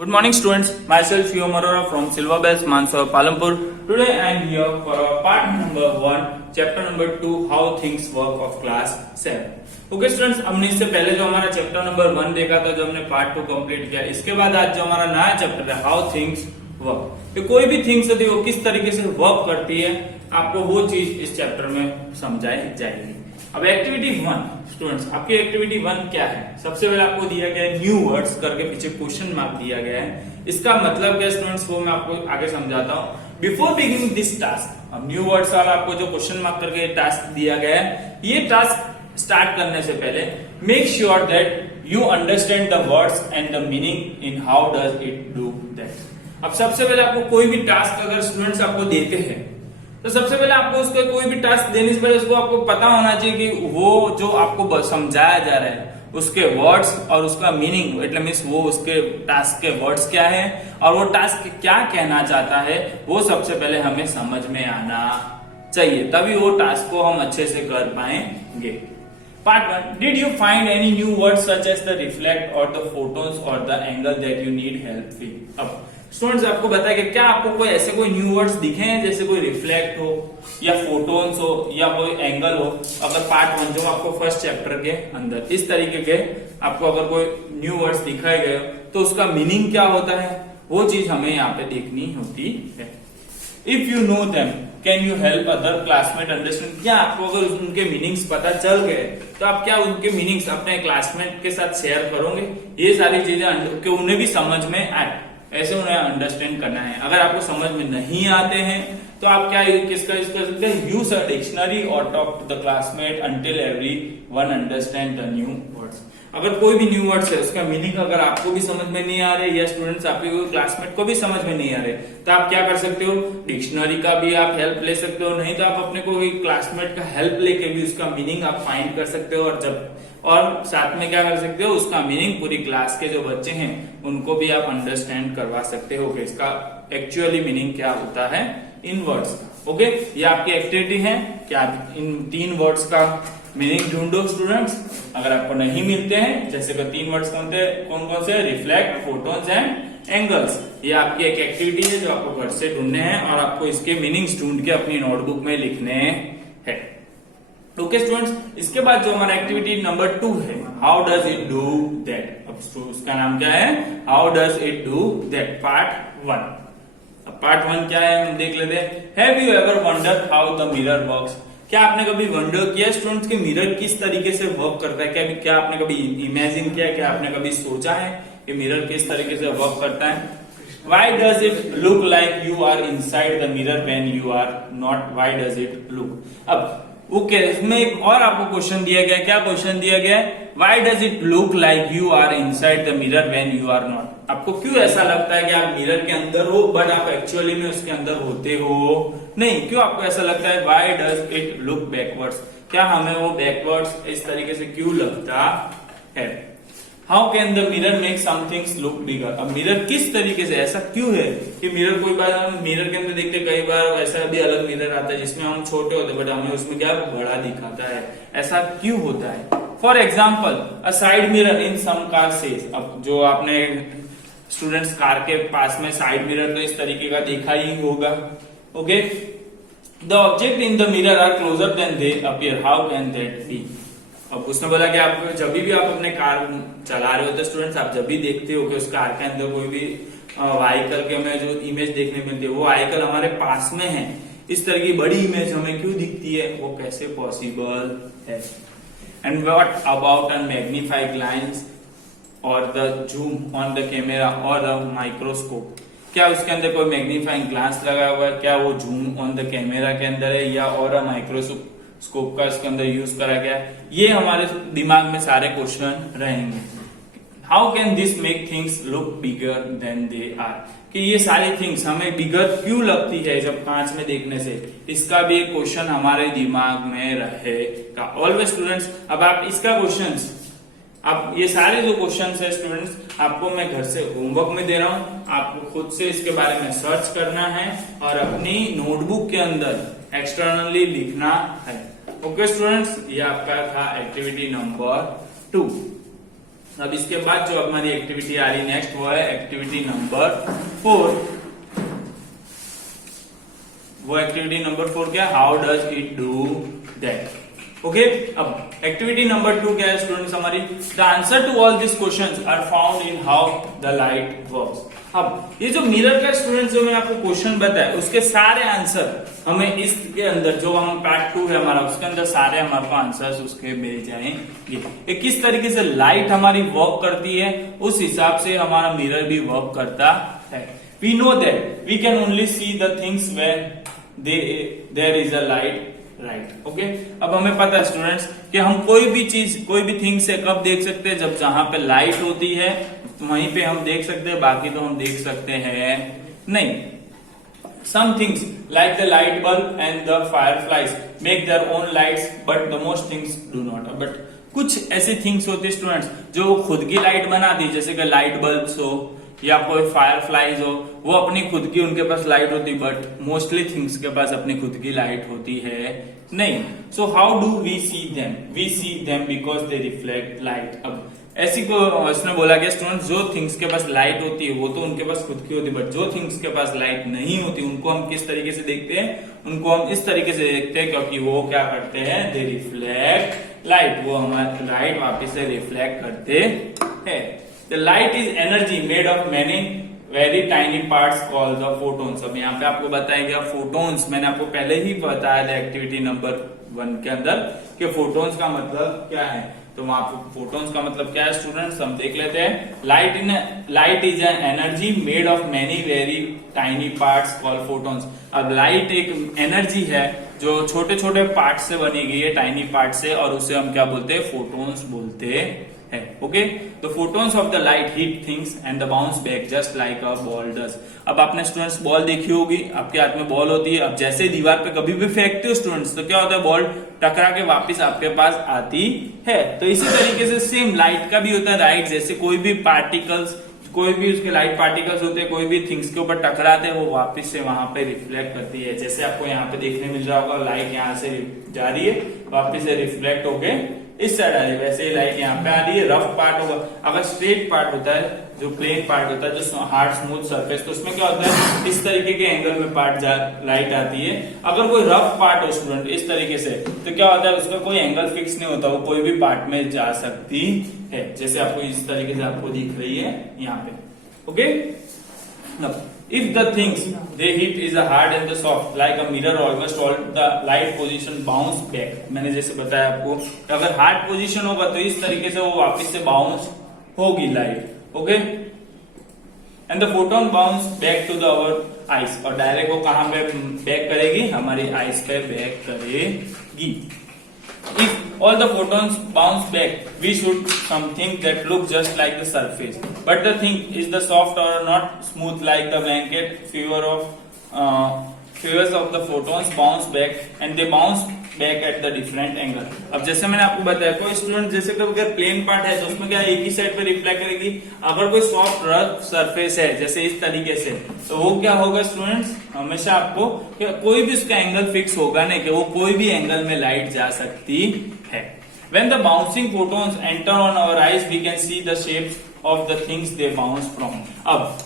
Good morning students, myself Shivam Arora from Silva Bells, Mansur, Palampur. Today I am here for our part number 1, chapter number 2, how things work of class 7. Okay students, हमने इससे पहले जो हमारा chapter number 1 देखा था, जो हमने part 2 complete किया, इसके बाद आज जो हमारा नया चैप्टर है हाउ थिंग्स वर्क, तो कोई भी थिंग्स होती है वो किस तरीके से वर्क करती है, आपको वो चीज इस चैप्टर में समझाई जाएगी। अब एक्टिविटी 1 स्टूडेंट्स, आपकी एक्टिविटी 1 क्या है? सबसे पहले आपको दिया गया है न्यू वर्ड्स करके, पीछे क्वेश्चन मार्क दिया गया है। इसका मतलब क्या स्टूडेंट्स, वो मैं आपको आगे समझाता हूँ। बिफोर बिगिनिंग दिस टास्क, अब न्यू वर्ड्स वाला आपको जो क्वेश्चन मार्क करके टास्क दिया गया है, ये टास्क स्टार्ट करने से पहले make sure that you understand the words and the meaning in how does it do that. अब सबसे पहले आपको कोई भी टास्क अगर स्टूडेंट्स आपको देते हैं, तो सबसे पहले आपको उसका कोई भी टास्क देने से पहले उसको आपको पता होना चाहिए कि वो जो आपको समझाया जा रहा है उसके वर्ड्स और उसका मीनिंग, इट मींस वो उसके टास्क के वर्ड्स क्या है और वो टास्क क्या कहना चाहता है, वो सबसे पहले हमें समझ में आना चाहिए, तभी वो टास्क को हम अच्छे से कर पाएंगे। Part 1. Did you find any new words such as the reflect or the photons or the angle that you need help with? अब स्टूडेंट्स आपको बताया कि क्या आपको कोई ऐसे कोई न्यू वर्ड्स दिखे हैं, जैसे कोई रिफ्लेक्ट हो या फोटोन्स हो या कोई एंगल हो। अगर पार्ट 1 जो आपको फर्स्ट चैप्टर के अंदर इस तरीके के आपको अगर कोई न्यू वर्ड्स दिखाए गए तो उसका मीनिंग क्या होता है, वो चीज हमें यहाँ पे देखनी होती है। If you know them can you help other classmate understand, क्या आपको अगर उनके मीनिंग्स पता चल गए तो आप क्या उनके मीनिंग्स अपने क्लासमेट के साथ शेयर करोगे? ये सारी चीजें कि उन्हें भी समझ में आए, ऐसे उन्हें अंडरस्टैंड करना है। अगर आपको समझ में नहीं आते हैं तो आप क्या किसका यूज कर सकते हैं? यूज अ डिक्शनरी और talk to the classmate until every one understand the new words. अगर कोई भी न्यू वर्ड्स है उसका मीनिंग अगर आपको भी समझ में नहीं आ रहे या स्टूडेंट्स आपके क्लासमेट को भी समझ में नहीं आ रहे, तो आप क्या कर सकते हो? डिक्शनरी का भी आप हेल्प ले सकते हो, नहीं तो आप अपने कोई क्लासमेट का हेल्प लेके भी उसका मीनिंग आप फाइंड कर सकते हो, और साथ में क्या कर सकते हो, उसका मीनिंग पूरी क्लास के जो बच्चे हैं उनको भी आप अंडरस्टैंड करवा सकते हो कि इसका एक्चुअली मीनिंग क्या होता है इन वर्ड्स का। ओके, ये आपकी एक्टिविटी है कि आप इन 3 वर्ड्स का मीनिंग ढूंढो स्टूडेंट्स। अगर आपको नहीं मिलते हैं, जैसे कि 3 वर्ड्स कौन कौन से, रिफ्लेक्ट, फोटोन्स एंड एंगल्स, ये आपकी एक एक्टिविटी है जो आपको घर से ढूंढने हैं और आपको इसके मीनिंग्स ढूंढ के अपनी नोटबुक में लिखने हैं। ओके स्टूडेंट्स, इसके बाद जो हमारा एक्टिविटी नंबर 2 है, how does it do that. अब उसका नाम क्या है? How does it do that, part 1। अब पार्ट 1 क्या है हम देख लेते हैं। Have you ever wondered how the mirror works, क्या आपने कभी वंडर किया स्टूडेंट्स कि मिरर किस तरीके से वर्क करता है? क्या आपने कभी इमेजिन किया, क्या आपने कभी सोचा है कि मिरर किस तरीके से वर्क करता है? Why does it look like you are inside the mirror when you are not? Why does it look? अब ओके, इसमें एक और आपको क्वेश्चन दिया गया, क्या क्वेश्चन दिया गया है? Why does it look like you are inside the mirror when you are not? आपको क्यों ऐसा लगता है कि आप मिरर के अंदर हो बट आप एक्चुअली में उसके अंदर होते हो नहीं? क्यों आपको ऐसा लगता है? Why does it look backwards? क्या हमें वो बैकवर्ड्स इस तरीके से क्यों लगता है? How can the mirror make some things look bigger, अब मिरर किस तरीके से, ऐसा क्यों है कि मिरर, कोई बार हम मिरर के अंदर देखते कई बार ऐसा भी अलग मिरर आता है जिसमें हम छोटे होते बट हमें उसमें क्या बड़ा दिखाता है, ऐसा क्यों होता है? For example a side mirror in some car says, अब जो आपने स्टूडेंट्स कार के पास में साइड मिरर तो इस तरीके का देखा ही होगा। Okay, the object in the mirror are closer than they appear, how can that be. अब उसने बोला कि आप जब भी आप अपने कार चला रहे हो तो स्टूडेंट्स आप जब भी देखते हो कि उस कार के अंदर कोई भी व्हीकल के हमें जो इमेज देखने मिलती है वो व्हीकल हमारे पास में है, इस तरह की बड़ी इमेज हमें क्यों दिखती है, वो कैसे पॉसिबल है? And what about a magnifying glass or the zoom on the camera or the microscope, क्या उसके अंदर कोई मैग्नीफाइंग ग्लास लगा हुआ है, क्या वो जूम ऑन द कैमरा के अंदर है या और माइक्रोस्कोप का इसके अंदर यूज करा गया है? ये हमारे दिमाग में सारे क्वेश्चन रहेंगे। How can this make things look bigger than they are, कि ये सारी थिंग्स हमें बिगर क्यों लगती है जब कांच में देखने से, इसका भी एक क्वेश्चन हमारे दिमाग में रहेगा ऑलवेज स्टूडेंट्स। अब आप इसका क्वेश्चन, अब ये सारे जो क्वेश्चंस है स्टूडेंट्स आपको मैं घर से होमवर्क में दे रहा हूं, आपको खुद से इसके बारे में सर्च करना है और अपनी नोटबुक के अंदर एक्सटर्नली लिखना है। ओके स्टूडेंट्स, ये आपका था एक्टिविटी नंबर 2। अब इसके बाद जो हमारी एक्टिविटी आ रही नेक्स्ट वो है एक्टिविटी नंबर 4। वो एक्टिविटी नंबर 4 क्या, how does it do that. Okay, अब एक्टिविटी नंबर 2 क्या है स्टूडेंट्स हमारी, the answer to all this questions are found in how the light works. अब ये जो मिरर का स्टूडेंट्स जो मैं आपको क्वेश्चन बताया उसके सारे आंसर हमें इसके अंदर जो हम पार्ट 2 है हमारा उसके अंदर सारे हमारे को आंसर्स उसके मिल जाएंगे। ये किस तरीके से लाइट हमारी वर्क करती है उस हिसाब से हमारा मिरर भी वर्क करता है। We know that we can only see the things when there is a light, right. Okay, अब हमें पता है स्टूडेंट्स कि हम कोई भी चीज कोई भी थिंग से कब देख सकते हैं, जब जहां पे लाइट होती है तो वहीं पे हम देख सकते हैं, बाकी तो हम देख सकते हैं नहीं। Some things like the light bulb and the fireflies make their own lights, but the most things do not. But कुछ ऐसी थिंग्स होती है स्टूडेंट्स जो खुद की लाइट बनाती है, जैसे कि लाइट बल्ब्स हो या कोई फायरफ्लाइज हो, वो अपनी खुद की उनके पास लाइट होती, बट मोस्टली थिंग्स के पास अपनी खुद की लाइट होती है नहीं। So how do we see them, we see them because they reflect light. अब ऐसी को इसने बोला कि स्टूडेंट जो थिंग्स के पास लाइट होती है वो तो उनके पास खुद की होती है, बट जो थिंग्स के पास लाइट नहीं होती उनको हम किस तरीके से देखते हैं, उनको हम इस तरीके से देखते हैं क्योंकि वो क्या करते हैं, दे रिफ्लेक्ट लाइट, वो हमारी लाइट वापिस से रिफ्लेक्ट करते हैं। The light is energy made of many very tiny parts called the photons. अब यहाँ पे आपको बताया गया फोटोन्स, मैंने आपको पहले ही बताया था एक्टिविटी नंबर 1 के अंदर कि फोटोन्स का मतलब क्या है। तो वहां फोटोन्स का मतलब क्या है स्टूडेंट्स, हम देख लेते हैं। Light is an energy made of many very tiny parts called photons. अब लाइट एक एनर्जी है जो छोटे छोटे पार्ट से बनी गई है, टाइनी पार्ट से, और उसे हम क्या बोलते हैं, फोटोन्स बोलते हैं। Okay, the photons of the light hit things and the bounce back just like a ball does. अब आपने स्टूडेंट्स बॉल देखी होगी, आपके हाथ में बॉल होती है, अब जैसे दीवार पे कभी भी फेंकते हो स्टूडेंट्स तो क्या होता है, बॉल टकरा के वापस आपके पास आती है। तो इसी तरीके से सेम लाइट का भी होता है, राइट। जैसे कोई भी पार्टिकल्स, कोई भी उसके लाइट पार्टिकल्स होते हैं, कोई भी थिंग्स के ऊपर टकराते हैं, वो वापस से वहां पे रिफ्लेक्ट करती है। जैसे आपको यहाँ पे देखने मिल रहा होगा, लाइट यहाँ से जा रही है, वापस से रिफ्लेक्ट होके इस साइड आ रही है, वैसे ही लाइट यहाँ पे आ रही है। रफ पार्ट होगा, अगर स्ट्रेट पार्ट होता है, जो प्लेन पार्ट होता है, जो हार्ड स्मूथ सरफेस, तो उसमें क्या होता है, इस तरीके के एंगल में लाइट आती है। अगर कोई रफ पार्ट हो स्टूडेंट इस तरीके से, तो क्या होता है, उसका कोई एंगल फिक्स नहीं होता, वो कोई भी पार्ट में जा सकती है। जैसे आपको इस तरीके से आपको दिख रही है यहाँ पे। Okay, if the things they hit is a hard and the soft like a mirror, almost all the light position bounce back। मैंने जैसे बताया आपको, अगर हार्ड पोजीशन होगा तो इस तरीके से वो वापस से बाउंस होगी light. Okay, and the photon bounce back to the our eyes, और डायरेक्ट वो कहां पे बैक करेगी, हमारी आइस पे बैक करेगी। If all the photons bounce back, we should something that look just like the surface, but the thing is the soft or not smooth like the blanket. Fears of the photons bounce back and they bounce back at the different angle। अब जैसे मैंने आपको बताया, कोई student जैसे कि अगर plane part है तो उसमें क्या एक ही साइड पे रिफ्लेक्ट करेगी। अगर कोई सॉफ्ट रफ सरफेस है जैसे इस तरीके से, तो वो क्या होगा स्टूडेंट्स, हमेशा आपको कोई भी उसका एंगल फिक्स होगा नहीं, कि वो कोई भी एंगल में लाइट जा सकती है। When the bouncing photons enter on our eyes, we can see the shapes of the things they bounce from। अब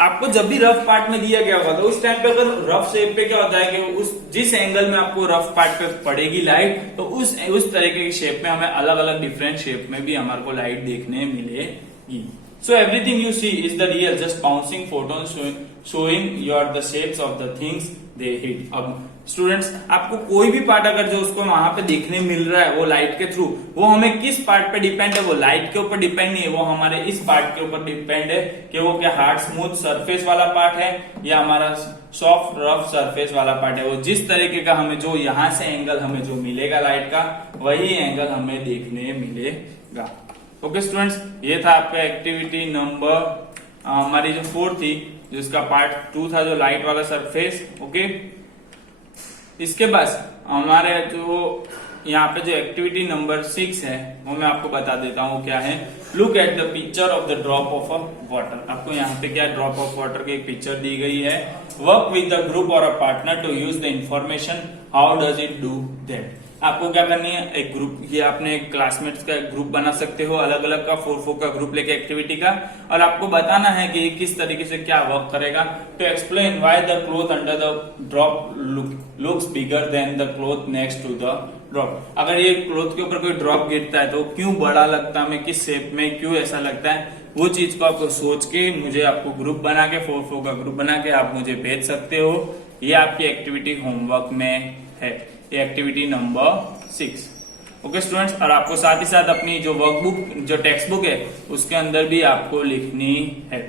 आपको जब भी रफ पार्ट में दिया गया होगा तो उस टाइम पे अगर रफ शेप पे क्या होता है कि उस जिस एंगल में आपको रफ पार्ट पे पड़ेगी लाइट, तो उस तरीके की शेप में हमें अलग अलग डिफरेंट शेप में भी हमारे को लाइट देखने मिलेगी। So everything you see is the real just bouncing photons showing your the shapes of the things they hit. अब स्टूडेंट्स आपको कोई भी पार्ट अगर जो उसको वहां पे देखने मिल रहा है वो लाइट के थ्रू, वो हमें किस पार्ट पे डिपेंड है, वो लाइट के ऊपर डिपेंड नहीं है, वो हमारे इस पार्ट के ऊपर डिपेंड है कि वो क्या हार्ड स्मूथ सरफेस वाला पार्ट है या हमारा सॉफ्ट रफ सरफेस वाला पार्ट है। वो जिस तरीके का हमें जो यहाँ से एंगल हमें जो मिलेगा लाइट का, वही एंगल हमें देखने मिलेगा। ओके स्टूडेंट्स, ये था आपका एक्टिविटी नंबर हमारी जो 4 थी, जिसका पार्ट 2 था, जो लाइट वाला सरफेस। ओके, इसके बाद हमारे जो यहाँ पे जो एक्टिविटी नंबर 6 है वो मैं आपको बता देता हूँ क्या है। Look at the picture of the drop of a water. आपको यहाँ पे क्या ड्रॉप ऑफ वाटर की एक पिक्चर दी गई है। वर्क विद द ग्रुप और a partner to use the information, how does it do that. आपको क्या करनी है, एक ग्रुप, ये आपने क्लासमेट्स का ग्रुप बना सकते हो, अलग अलग का 4-4 का ग्रुप लेके एक्टिविटी का, और आपको बताना है कि किस तरीके से क्या वर्क करेगा। तो explain why the cloth under the drop looks bigger than the cloth next to the drop. अगर ये क्लॉथ के ऊपर कोई ड्रॉप गिरता है तो क्यों बड़ा लगता है, किस शेप में, क्यों ऐसा लगता है, वो चीज को आपको सोच के मुझे आपको ग्रुप बना के 4-4 का ग्रुप बना के आप मुझे भेज सकते हो। ये आपकी एक्टिविटी होमवर्क में है, ये एक्टिविटी नंबर 6। ओके स्टूडेंट्स, और आपको साथ ही साथ अपनी जो वर्कबुक, जो टेक्स्ट बुक है, उसके अंदर भी आपको लिखनी है।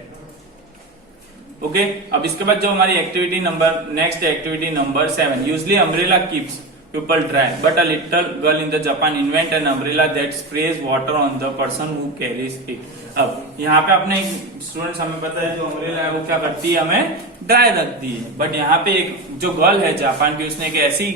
ओके, अब इसके बाद जो हमारी activity number next activity number 7, usually umbrella keeps people dry, but a little girl in the Japan invent an umbrella that sprays water on the person who carries it. अब यहाँ पे अपने स्टूडेंट्स, हमें पता है जो अम्ब्रेला है वो क्या करती है, हमें ड्राई रखती है, बट यहाँ पे एक जो गर्ल है जापान की, उसने एक ऐसी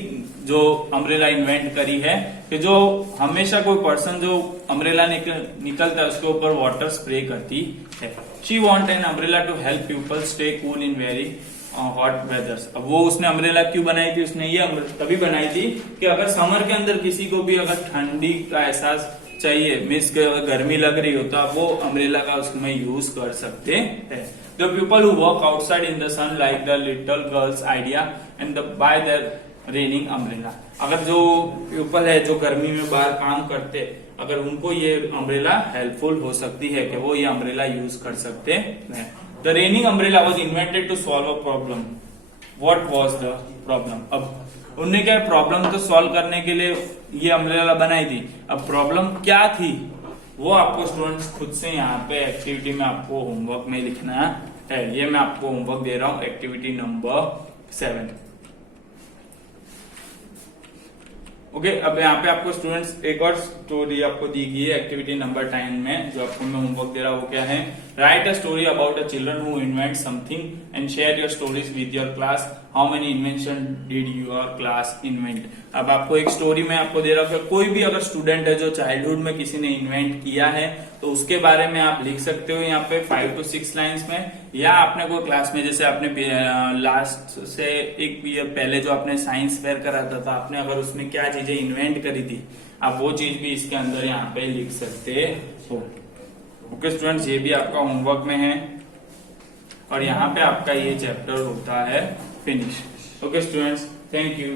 जो अम्ब्रेला इन्वेंट करी है कि जो हमेशा कोई पर्सन जो अम्ब्रेला निकलता है उसके ऊपर वाटर स्प्रे करती है। She want an umbrella to help people stay cool in very hot weathers. अब वो उसने अम्ब्रेला क्यों बनाई थी, उसने ये तभी बनाई थी कि अगर समर के अंदर किसी को भी अगर ठंडी का एहसास चाहिए, मीन्स अगर गर्मी लग रही हो, तो आप वो अम्ब्रेला का उसमें यूज कर सकते हैं। The people who walk outside in the sun like the little girls idea and by the raining umbrella. अगर जो पीपल है जो गर्मी में बाहर काम करते, अगर उनको ये अम्ब्रेला हेल्पफुल हो सकती है कि वो ये अम्ब्रेला यूज कर सकते हैं। The raining umbrella was invented to solve a problem. What was the problem? अब उनने क्या प्रॉब्लम तो सॉल्व करने के लिए ये अम्ब्रेला बनाई थी। अब प्रॉब्लम क्या थी वो आपको स्टूडेंट्स खुद से यहाँ पे एक्टिविटी में आपको होमवर्क में लिखना है। ये मैं आपको होमवर्क दे रहा हूँ, एक्टिविटी नंबर 7। ओके, अब यहाँ पे आपको स्टूडेंट्स एक और स्टोरी आपको दी गई है एक्टिविटी नंबर 10 में, जो आपको मैं होमवर्क दे रहा हूँ। वो क्या है, right a story about a children who invent something and share your stories with your class. How many invention did your class invent. अब आपको एक स्टोरी में आपको दे रहा हूँ, कोई भी अगर स्टूडेंट है जो चाइल्डहुड में किसी ने इन्वेंट किया है तो उसके बारे में आप लिख सकते हो यहाँ पे 5 to 6 लाइन्स में, या आपने कोई क्लास में, जैसे आपने लास्ट से एक ईयर पहले जो आपने साइंस फेयर करा था, आपने अगर उसमें क्या चीजें इन्वेंट करी थी, आप वो चीज भी इसके अंदर यहाँ पे लिख सकते हो। ओके स्टूडेंट्स, ये भी आपका होमवर्क में है और यहाँ पे आपका ये चैप्टर होता है finish. Okay students, thank you.